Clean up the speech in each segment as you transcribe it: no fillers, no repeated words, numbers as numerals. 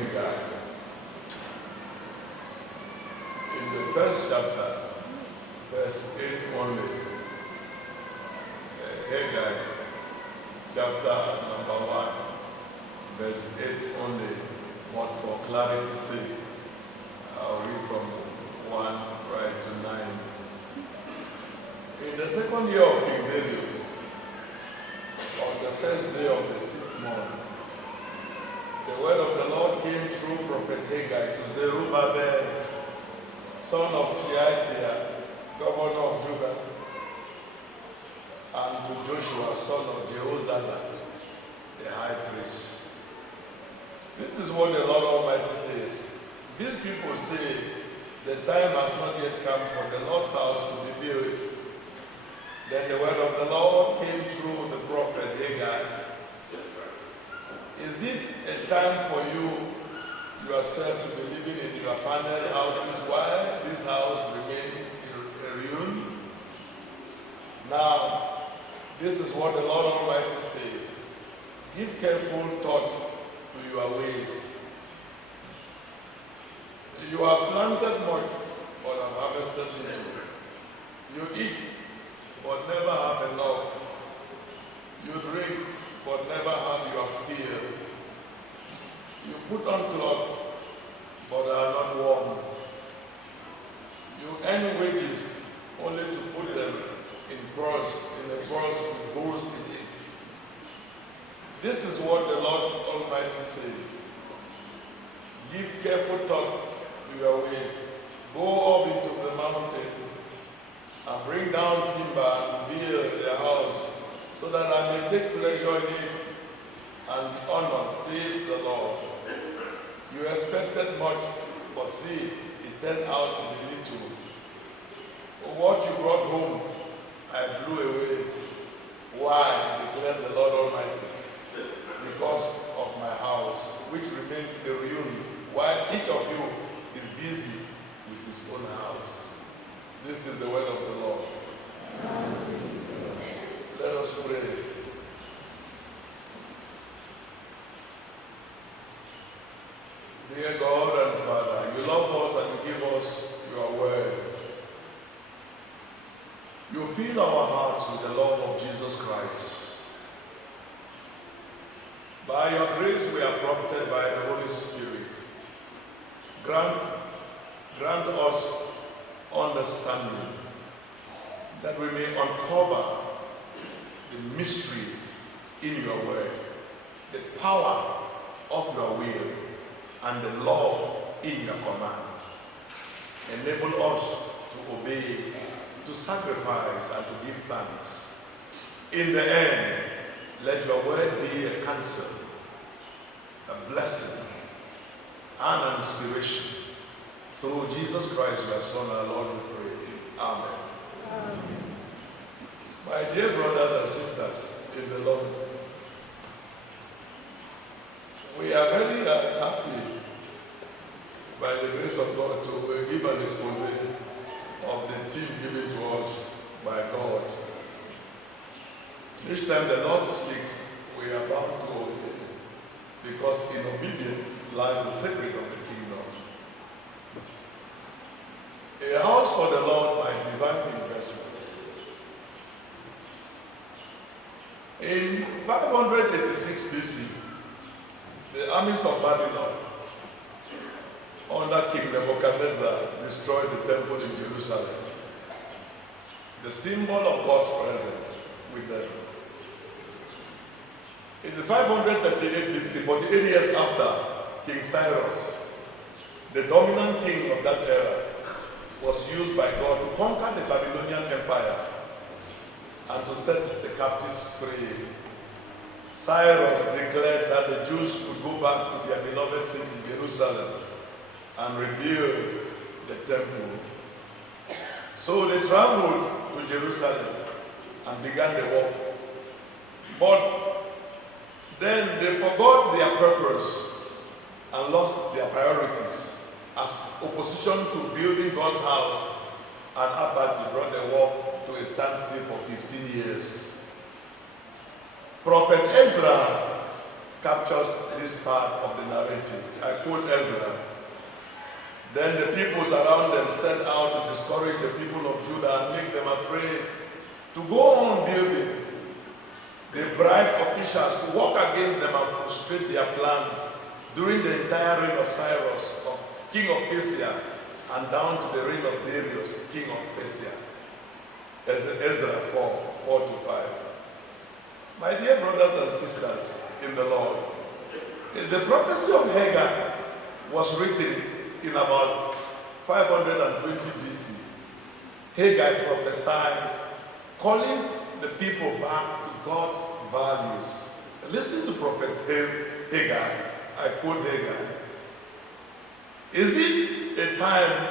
Haggai. In the first chapter, verse 8 only, Haggai, chapter number 1, verse 8 only, but for clarity's sake, I'll read from 1 right to 9. In the second year of King Darius, on the first day of the 6th month, the word of the Lord came through prophet Haggai to Zerubbabel, son of Shealtiel, governor of Judah, and to Joshua, son of Jehozadak, the high priest. This is what the Lord Almighty says. These people say the time has not yet come for the Lord's house to be built. Then the word of the Lord came through the prophet Haggai. Is it a time for you yourself to be living in your paneled houses while this house remains in ruin? Now, this is what the Lord Almighty says. Give careful thought to your ways. You have planted much, but have harvested little. You eat, but never have enough. You drink, but never have your fill. You put on clothes, but are not warm. You earn wages only to put them in a purse with holes in it. This is what the Lord Almighty says. Give careful thought to your ways. Go up into the mountains and bring down timber and build a house, so that I may take pleasure in it and be honored, says the Lord. You expected much, but see, it turned out to be little. What you brought home, I blew away. Why, declares the Lord Almighty? Because of my house, which remains a ruin, while each of you is busy with his own house. This is the word of the Lord. Let us pray. Dear God and Father, you love us and you give us your word. You fill our hearts with the love of Jesus Christ. By your grace we are prompted by the Holy Spirit. Grant us understanding, that we may uncover the mystery in your word, the power of your will, and the love in your command. Enable us to obey, to sacrifice, and to give thanks. In the end, let your word be a counsel, a blessing, and an inspiration. Through Jesus Christ, your Son, our Lord, we pray. Amen. Amen. My dear brothers and sisters in the Lord, we are very happy by the grace of God to give an expose of the theme given to us by God. Each time the Lord speaks, we are bound to obey, because in obedience lies the secret of the kingdom. A house for the Lord by divine investment. In 586 BC, the armies of Babylon under King Nebuchadnezzar destroyed the temple in Jerusalem, the symbol of God's presence with them. In the 538 BC, 48 years after King Cyrus, the dominant king of that era, was used by God to conquer the Babylonian Empire and to set the captives free. Cyrus declared that the Jews could go back to their beloved city, Jerusalem, and rebuild the temple. So they traveled to Jerusalem and began the work. But then they forgot their purpose and lost their priorities as opposition to building God's house, and apathy brought the work to a standstill for 15 years. Prophet Ezra captures this part of the narrative. I quote Ezra. Then the peoples around them set out to discourage the people of Judah and make them afraid to go on building. They bribed officials to work against them and frustrate their plans during the entire reign of Cyrus, king of Persia, and down to the reign of Darius, king of Persia. Ezra 4:4-5. My dear brothers and sisters in the Lord, the prophecy of Haggai was written in about 520 BC. Haggai prophesied, calling the people back to God's values. Listen to Prophet Haggai. I quote Haggai. Is it a time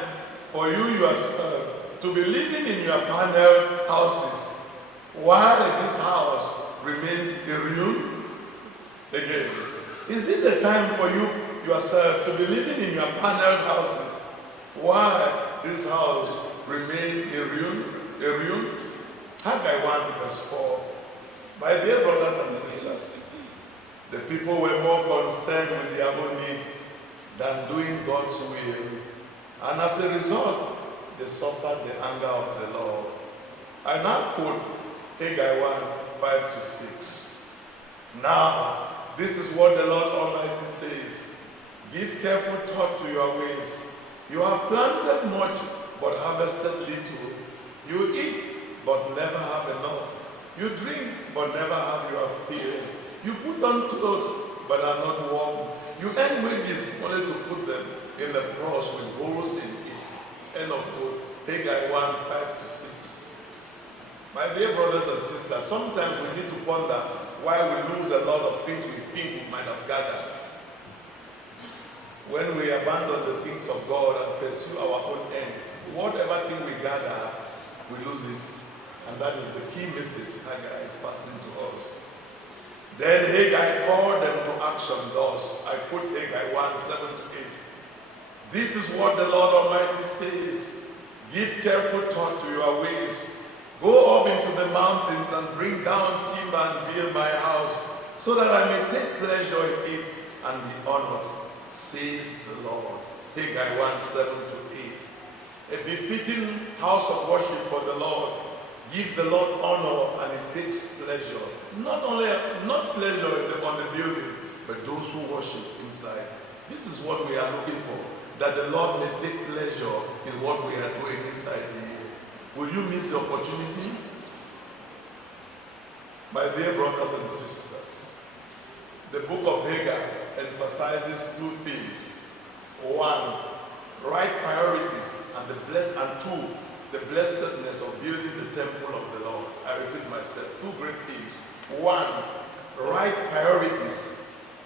for you yourself to be living in your paneled houses while this house remains a ruin? Again, is it a time for you yourself to be living in your paneled houses while this house remains a ruin? Haggai 1:4. My dear brothers and sisters, the people were more concerned with their own needs than doing God's will. And as a result, they suffered the anger of the Lord. I now quote Haggai 1:5-6. Now, this is what the Lord Almighty says. Give careful thought to your ways. You have planted much, but harvested little. You eat, but never have enough. You drink, but never have your fill. You put on clothes, but are not warm. You earn wages only to put them in the purse with holes in it. End of quote. Haggai 1:5-6. My dear brothers and sisters, sometimes we need to ponder why we lose a lot of things we think we might have gathered. When we abandon the things of God and pursue our own ends, whatever thing we gather, we lose it. And that is the key message Haggai is passing to us. Then Haggai called them to action thus. I quote Haggai 1:7-8. This is what the Lord Almighty says. Give careful thought to your ways. Go up into the mountains and bring down timber and build my house, so that I may take pleasure in it and be honored, says the Lord. Haggai 1:7-8. A befitting house of worship for the Lord. Give the Lord honor, and it takes pleasure. Not pleasure on the building, but those who worship inside. This is what we are looking for, that the Lord may take pleasure in what we are doing inside here. Will you miss the opportunity? My dear brothers and sisters, the book of Haggai emphasizes two things. One, right priorities, and two, the blessedness of building the temple of the Lord. I repeat myself, two great themes. One, right priorities,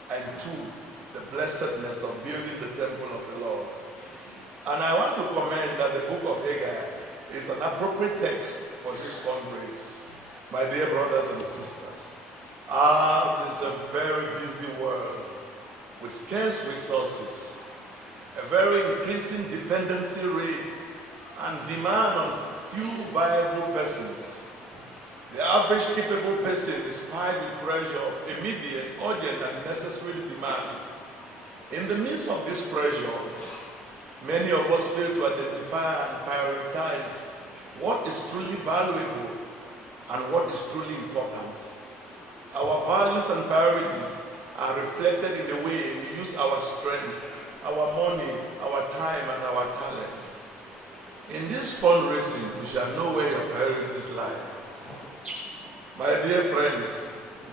and two, the blessedness of building the temple of the Lord. And I want to comment that the book of Haggai is an appropriate text for this fundraise. My dear brothers and sisters, ours is a very busy world with scarce resources, a very increasing dependency rate, and demand on few viable persons. The average capable person is plied with pressure, immediate, urgent, and necessary demands. In the midst of this pressure, many of us fail to identify and prioritize what is truly valuable and what is truly important. Our values and priorities are reflected in the way we use our strength, our money, our time, and our talent. In this fundraising, you shall know where your priorities lie. My dear friends,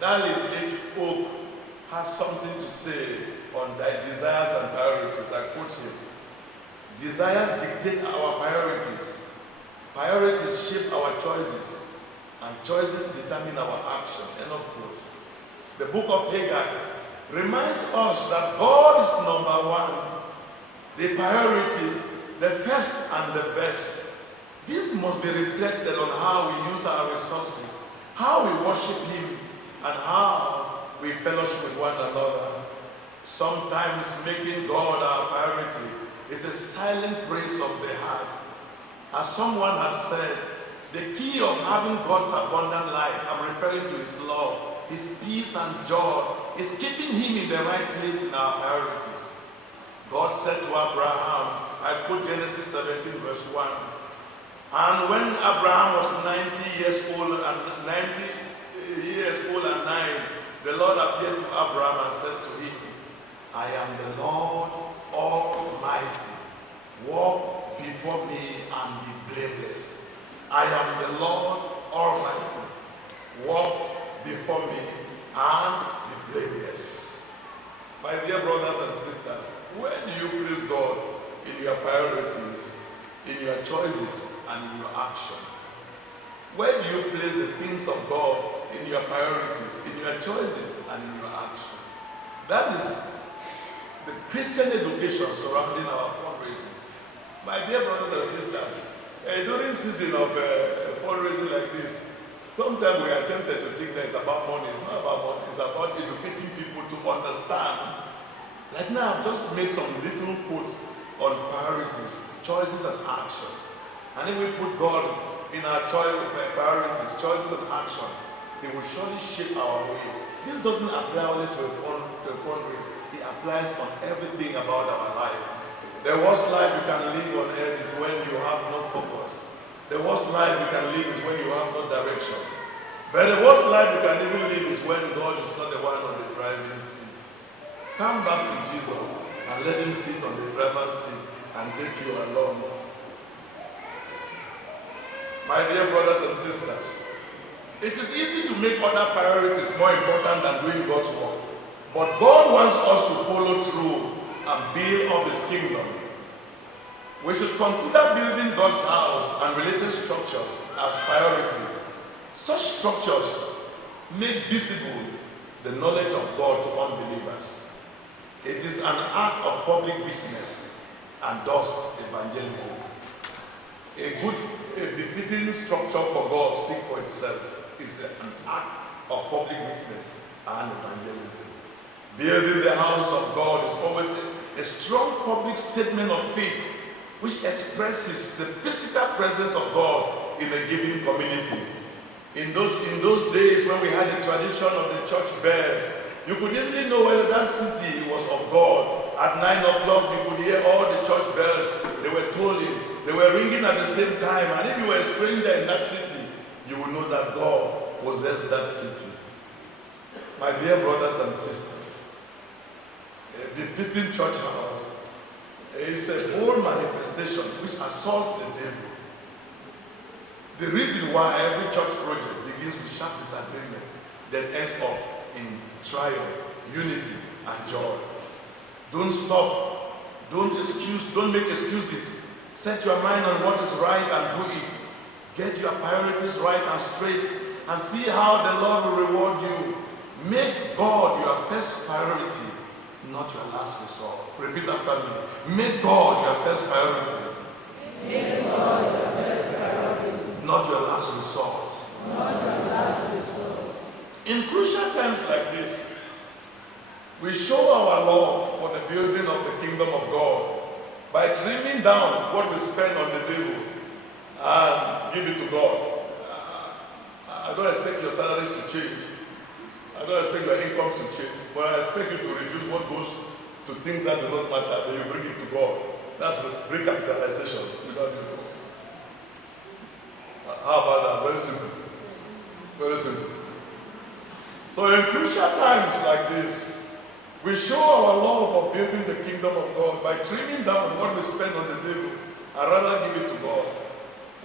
Darlene H. Oak has something to say on thy desires and priorities. I quote him. Desires dictate our priorities. Priorities shape our choices. And choices determine our action. End of quote. The book of Haggai reminds us that God is number one. The priority, the first and the best. This must be reflected on how we use our resources, how we worship Him, and how we fellowship with one another. Sometimes making God our priority is a silent praise of the heart. As someone has said, the key of having God's abundant life, I'm referring to His love, His peace and joy, is keeping him in the right place in our priorities. God said to Abraham, I put Genesis 17 verse 1. And when Abraham was 90 years old and 9, the Lord appeared to Abraham and said to him, I am the Lord Almighty. Walk before me and be blameless. I am the Lord Almighty. Walk before me and be blameless. My dear brothers and sisters, where do you place God in your priorities, in your choices, and in your actions? Where do you place the things of God in your priorities, in your choices, and in your actions? That is the Christian education surrounding our fundraising. My dear brothers and sisters, during season of fundraising like this, sometimes we are tempted to think that it's about money. It's not about money. It's about educating people to understand. Like now, I've just made some little quotes on priorities, choices, and actions. And if we put God in our priorities, choices, and action, He will surely shape our way. This doesn't apply only to a fundraise. It applies on everything about our life. The worst life you can live on earth is when you have no focus. The worst life you can live is when you have no direction. But the worst life you can even live is when God is not the one on the driving seat. Come back to Jesus and let Him sit on the driver's seat and take you along. My dear brothers and sisters, it is easy to make other priorities more important than doing God's work. But God wants us to follow through and build up His kingdom. We should consider building God's house and related structures as priority. Such structures make visible the knowledge of God to unbelievers. It is an act of public witness and thus evangelism. A befitting structure for God speaks for itself. It's an act of public witness and evangelism. Building the house of God is always a strong public statement of faith which expresses the physical presence of God in a given community. In those days when we had the tradition of the church bell, you could easily know whether that city was of God. At 9 o'clock, you could hear all the church bells. They were tolling. They were ringing at the same time. And if you were a stranger in that city, you would know that God possessed that city. My dear brothers and sisters, a befitting church house is a whole manifestation which assaults the devil. The reason why every church project begins with sharp disagreement then ends up in triumph, unity, and joy. Don't stop. Don't make excuses. Set your mind on what is right and do it. Get your priorities right and straight and see how the Lord will reward you. Make God your first priority, not your last resort. Repeat after me. Make God your first priority. Make God your first priority. Not your last resort. Not your last resort. In crucial times like this, we show our love for the building of the kingdom of God by trimming down what we spend on the devil and give it to God. I don't expect your salaries to change. I don't expect your incomes to change. But I expect you to reduce what goes to things that do not matter, then you bring it to God. That's recapitalization without you. How about that? Very simple. Very simple. So in crucial times like this, we show our love for building the kingdom of God by trimming down what we spend on the devil and rather give it to God.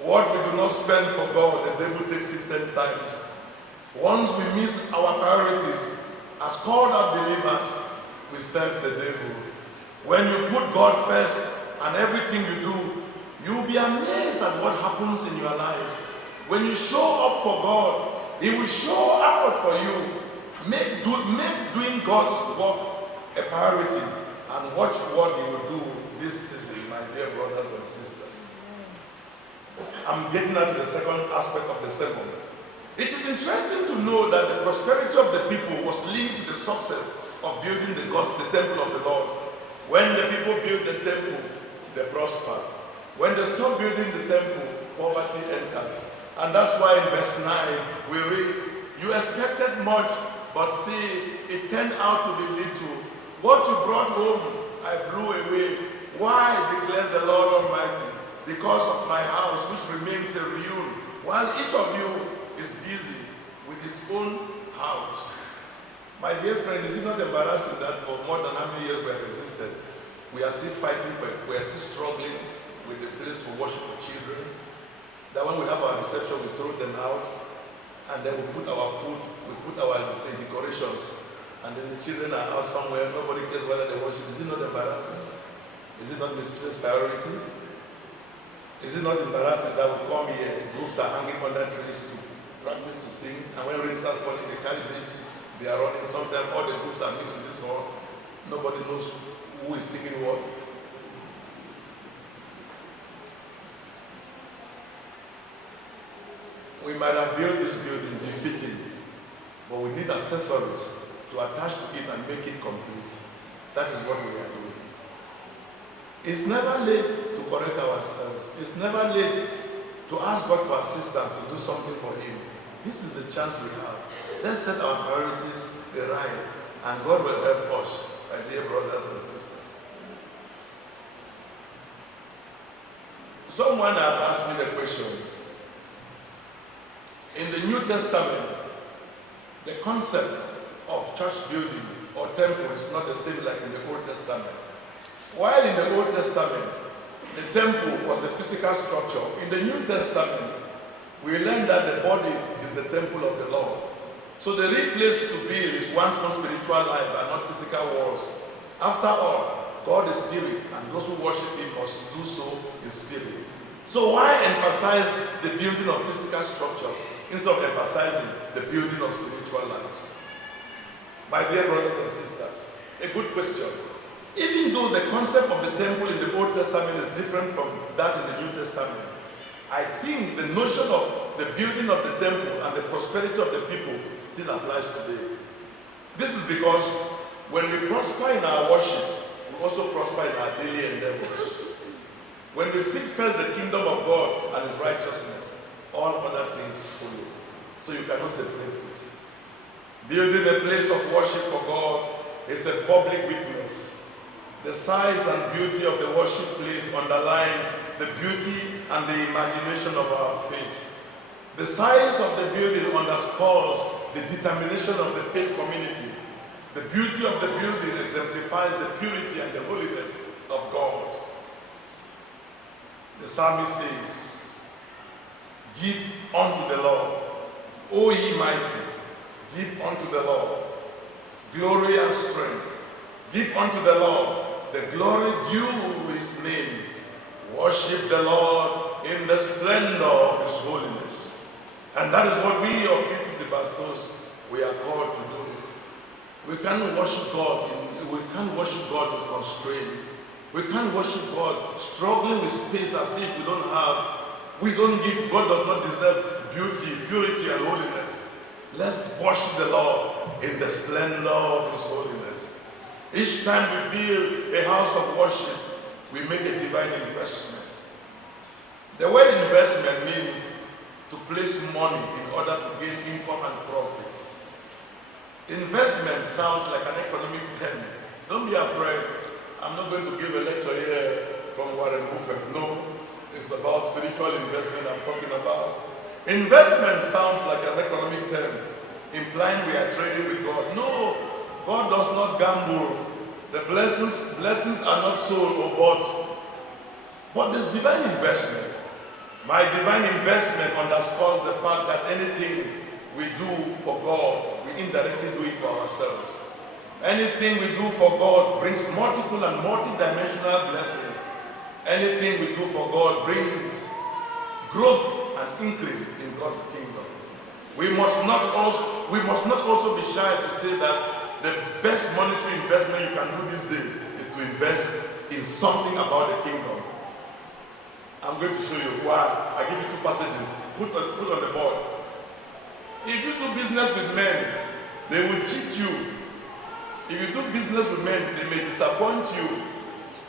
What we do not spend for God, the devil takes it 10 times. Once we miss our priorities, as called out believers, we serve the devil. When you put God first and everything you do, you'll be amazed at what happens in your life. When you show up for God, He will show out for you. Make doing God's work a priority and watch what He will do this season, my dear brothers and sisters. I'm getting out to the second aspect of the sermon. It is interesting to know that the prosperity of the people was linked to the success of building the temple of the Lord. When the people built the temple, they prospered. When they stopped building the temple, poverty entered. And that's why in verse 9 we read, you expected much, but see, it turned out to be little. What you brought home, I blew away. Why, declares the Lord Almighty? Because of my house, which remains a ruin, while each of you is busy with his own house. My dear friend, is it not embarrassing that for more than how many years we have existed, we are still fighting, we are still struggling with the place for worship for children? That when we have our reception, we throw them out, and then we put our food, we put our decorations, and then the children are out somewhere, nobody cares whether they worship. Is it not embarrassing? Is it not misplaced priority? Is it not embarrassing that we come here, groups are hanging under trees to practice to sing, and when rain starts falling, they carry benches, they are running. Sometimes all the groups are mixed in this hall. Nobody knows who is singing what. We might have built this building befitting, but we need accessories to attach to it and make it complete. That is what we are doing. It's never late to correct ourselves. It's never late to ask God for assistance to do something for Him. This is the chance we have. Let's set our priorities right, and God will help us, my dear brothers and sisters. Someone has asked me the question. In the New Testament, the concept of church building or temple is not the same like in the Old Testament. While in the Old Testament, the temple was the physical structure, in the New Testament, we learn that the body is the temple of the Lord. So the real place to build is one's own spiritual life and not physical walls. After all, God is spirit, and those who worship Him must do so in spirit. So why emphasize the building of physical structures instead of emphasizing the building of spiritual lives? My dear brothers and sisters, a good question. Even though the concept of the temple in the Old Testament is different from that in the New Testament, I think the notion of the building of the temple and the prosperity of the people still applies today. This is because when we prosper in our worship, we also prosper in our daily endeavors. When we seek first the kingdom of God and His righteousness, all other things follow. So you cannot separate it. Building a place of worship for God is a public witness. The size and beauty of the worship place underlines the beauty and the imagination of our faith. The size of the building underscores the determination of the faith community. The beauty of the building exemplifies the purity and the holiness of God. The psalmist says, "Give unto the Lord, O ye mighty, give unto the Lord glory and strength. Give unto the Lord the glory due His name. Worship the Lord in the splendor of His holiness." And that is what we of PCC pastors, we are called to do. We can't worship God with constraint. We can't worship God struggling with space as if we don't give, God does not deserve beauty, purity, and holiness. Let's worship the Lord in the splendor of His holiness. Each time we build a house of worship, we make a divine investment. The word investment means to place money in order to gain income and profit. Investment sounds like an economic term. Don't be afraid. I'm not going to give a lecture here from Warren Buffett. No, it's about spiritual investment I'm talking about. Investment sounds like an economic term, implying we are trading with God. No, God does not gamble. The blessings are not sold or bought. But this divine investment, my divine investment underscores the fact that anything we do for God, we indirectly do it for ourselves. Anything we do for God brings multiple and multi-dimensional blessings. Anything we do for God brings growth and increase in God's kingdom. We must not also be shy to say that the best monetary investment you can do this day is to invest in something about the kingdom. I'm going to show you why. I give you two passages. Put on the board. If you do business with men, they will cheat you. If you do business with men, they may disappoint you.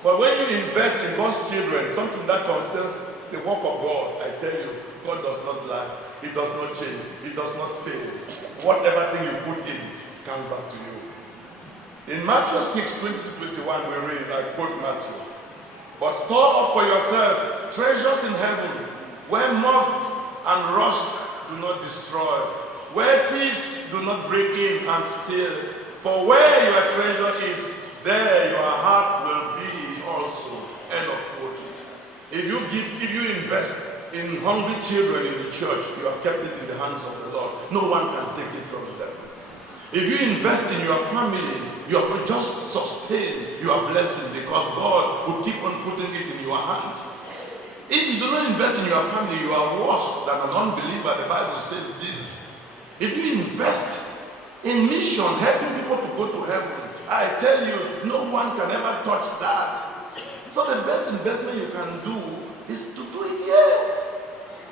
But when you invest in God's children, something that concerns the work of God, I tell you, God does not lie. He does not change. He does not fail. Whatever thing you put in comes back to you. In Matthew 6:20-21, we read, I quote Matthew, but store up for yourself treasures in heaven, where moth and rust do not destroy, where thieves do not break in and steal. For where your treasure is, there your heart will be also. End of quote. If you invest in hungry children in the church, you have kept it in the hands of the Lord. No one can take it from them. If you invest in your family, you have just sustained your blessing because God will keep on putting it in your hands. If you do not invest in your family, you are worse than an unbeliever. The Bible says this. If you invest in mission, helping people to go to heaven, I tell you, no one can ever touch that. So the best investment you can do is to do it here.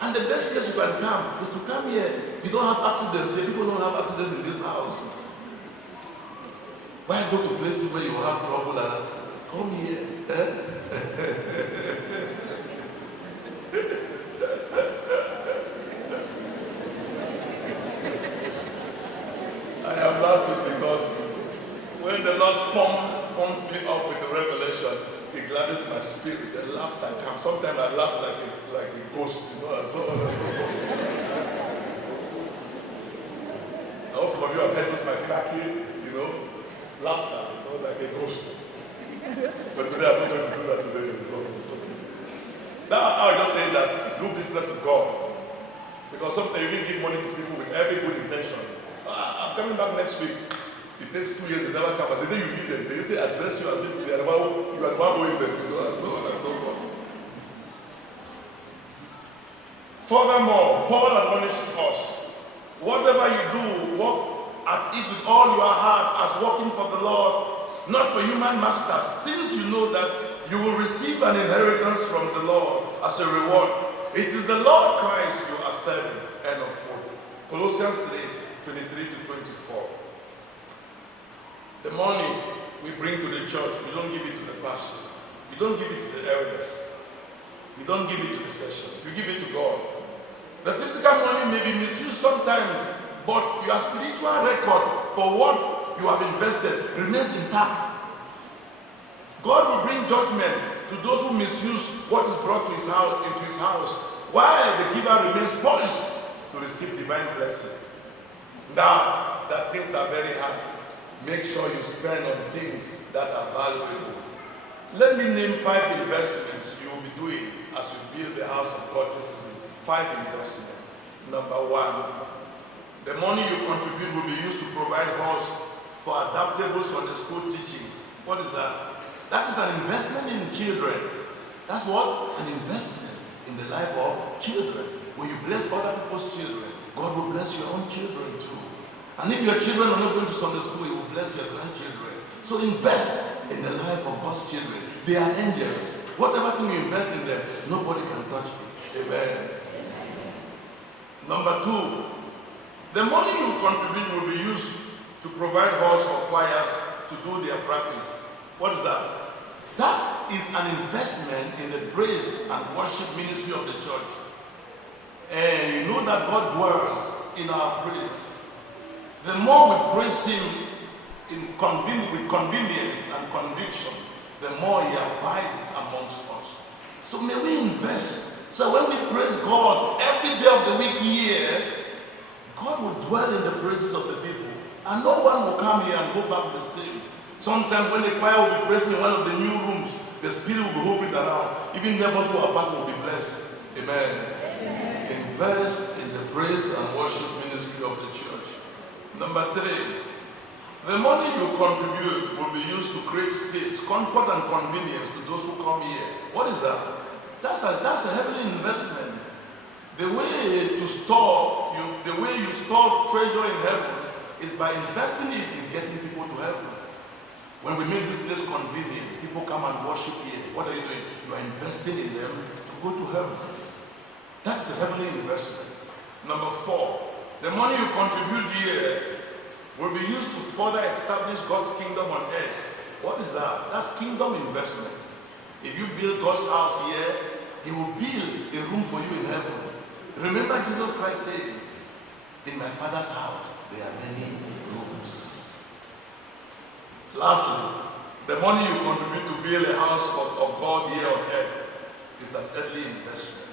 And the best place you can come is to come here. You don't have accidents here. People don't have accidents in this house. Why go to places where you have trouble and accidents? Come here. I am laughing because when the Lord pumps me up with a revelation, it gladdens my spirit. The laughter comes. Sometimes I laugh like a ghost. You know, Now, some of you have heard this my cracking, laughter, like a ghost. But today I'm not going to do that today. So. Now I was just saying that do business with God. Because sometimes you didn't give money to people with every good intention. I'm coming back next week. It takes 2 years, they never come. But the day you give them, they still address you as if you are the one owing them. And so on and so forth. Furthermore, Paul admonishes us. Whatever you do, work at it with all your heart as working for the Lord, not for human masters, since you know that you will receive an inheritance from the Lord as a reward. It is the Lord Christ you are serving. End of quote. Colossians 3:23-24. The money we bring to the church, we don't give it to the pastor. You don't give it to the elders. You don't give it to the session. You give it to God. The physical money may be misused sometimes, but your spiritual record for what you have invested remains intact. God will bring judgment to those who misuse what is brought to his house, into his house, while the giver remains poised to receive divine blessings. Now that things are very hard, make sure you spend on things that are valuable. Let me name 5 investments you will be doing as you build the house of God this season. 5 investments. Number 1, the money you contribute will be used to provide halls for adaptable Sunday school teachings. What is that? That is an investment in children. That's what? An investment in the life of children. When you bless other people's children, God will bless your own children too. And if your children are not going to Sunday school, He will bless your grandchildren. So invest in the life of God's children. They are angels. Whatever thing you invest in them, nobody can touch it. Amen. Number 2, the money you contribute will be used to provide halls for choirs to do their practice. What is that? That is an investment in the praise and worship ministry of the church. And you know that God dwells in our praise. The more we praise Him with convenience and conviction, the more He abides amongst us. So may we invest. So when we praise God every day of the week here, God will dwell in the praises of the people. And no one will come here and go back the same. Sometimes when the choir will be praising in one of the new rooms, the Spirit will be hovering around. Even neighbors who are passing will be blessed. Amen. Amen. Invest in the praise and worship ministry of the church. Number 3, the money you contribute will be used to create space, comfort and convenience to those who come here. What is that? That's a heavenly investment. The way you store treasure in heaven is by investing it in getting people to heaven. When we make this place convenient, people come and worship here. What are you doing? You are investing in them to go to heaven. That's a heavenly investment. Number 4, the money you contribute here will be used to further establish God's kingdom on earth. What is that? That's kingdom investment. If you build God's house here, He will build a room for you in heaven. Remember Jesus Christ said, in my Father's house, there are many rooms. Lastly, the money you contribute to build a house of God here on earth is an earthly investment.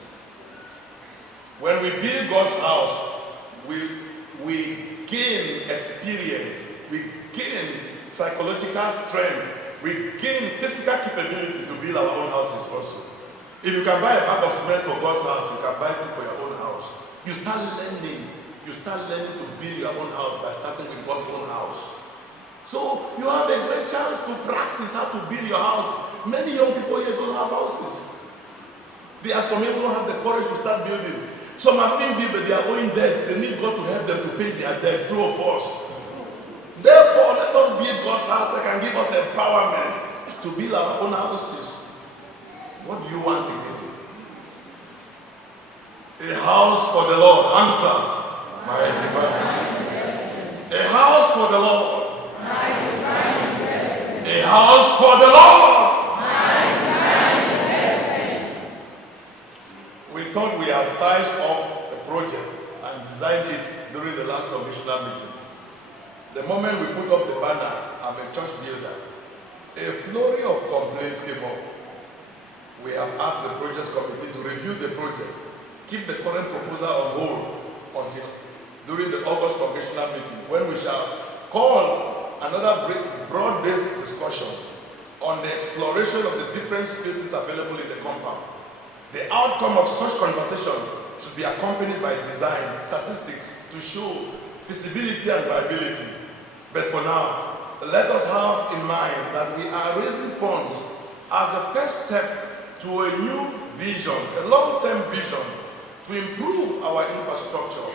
When we build God's house, we gain experience, we gain psychological strength, we gain physical capability to build our own houses also. If you can buy a bag of cement for God's house, you can buy it for your own house. You start learning to build your own house by starting with God's own house. So you have a great chance to practice how to build your house. Many young people here don't have houses. There are some people who don't have the courage to start building. Some have been built, but they are owing debts. They need God to help them to pay their debts, true or false. Therefore, let us build God's house that can give us empowerment to build our own houses. What do you want to do? A house for the Lord. Answer. My divine investment. A house for the Lord. My divine investment. A house for the Lord. My divine investment. We thought we had sized up the project and designed it during the last commissioner meeting. The moment we put up the banner, I'm a church builder, a flurry of complaints came up. We have asked the projects committee to review the project, keep the current proposal on hold until during the August commissioner meeting, when we shall call another broad-based discussion on the exploration of the different spaces available in the compound. The outcome of such conversation should be accompanied by design, statistics to show feasibility and viability. But for now, let us have in mind that we are raising funds as a first step to a new vision, a long-term vision, to improve our infrastructure,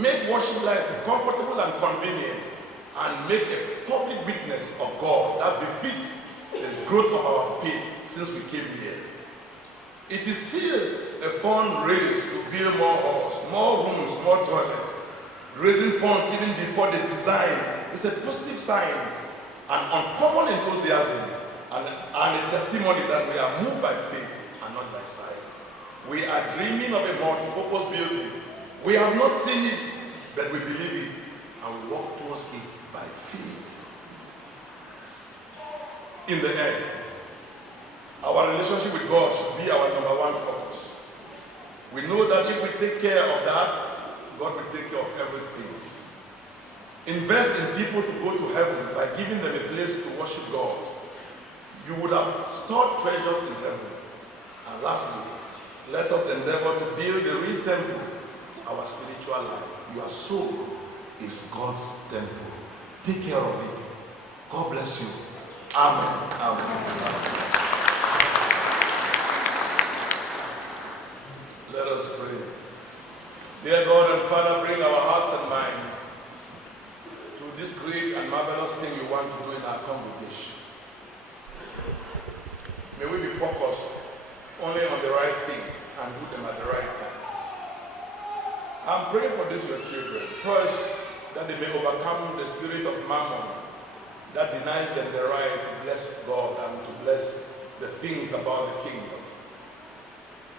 make worship life comfortable and convenient, and make a public witness of God that befits the growth of our faith since we came here. It is still a fund raise to build more halls, more rooms, more toilets. Raising funds even before the design is a positive sign, an uncommon enthusiasm, and a testimony that we are moved by faith and not by sight. We are dreaming of a multi-purpose building. We have not seen it, but we believe it, and we walk towards it by faith. In the end, our relationship with God should be our number one focus. We know that if we take care of that, God will take care of everything. Invest in people to go to heaven by giving them a place to worship God. You would have stored treasures in heaven. And lastly, let us endeavor to build the real temple, our spiritual life. Your soul is God's temple. Take care of it. God bless you. Amen. Amen. Let us pray. Dear God and Father, bring our hearts and minds to this great and marvelous thing you want to do in our congregation. May we be focused only on the right things and do them at the right time. I'm praying for these your children. First, that they may overcome the spirit of mammon that denies them the right to bless God and to bless the things about the kingdom.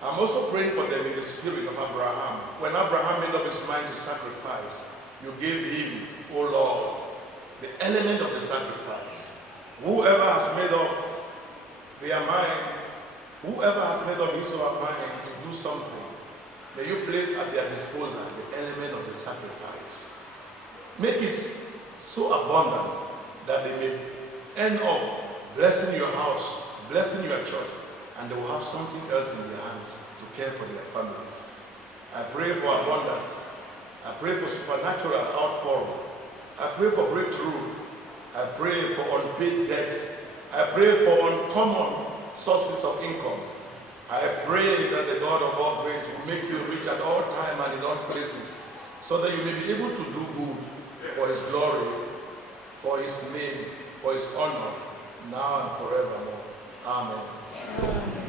I'm also praying for them in the spirit of Abraham. When Abraham made up his mind to sacrifice, you gave him, O Lord, the element of the sacrifice. Whoever has made up their mind, whoever has made up his or her mind to do something, may you place at their disposal the element of the sacrifice. Make it so abundant that they may end up blessing your house, blessing your church, and they will have something else in their hands to care for their families. I pray for abundance. I pray for supernatural outpouring. I pray for breakthrough. I pray for unpaid debts. I pray for uncommon sources of income. I pray that the God of all grace will make you rich at all times and in all places, so that you may be able to do good for his glory, for his name, for his honor, now and forevermore. Amen.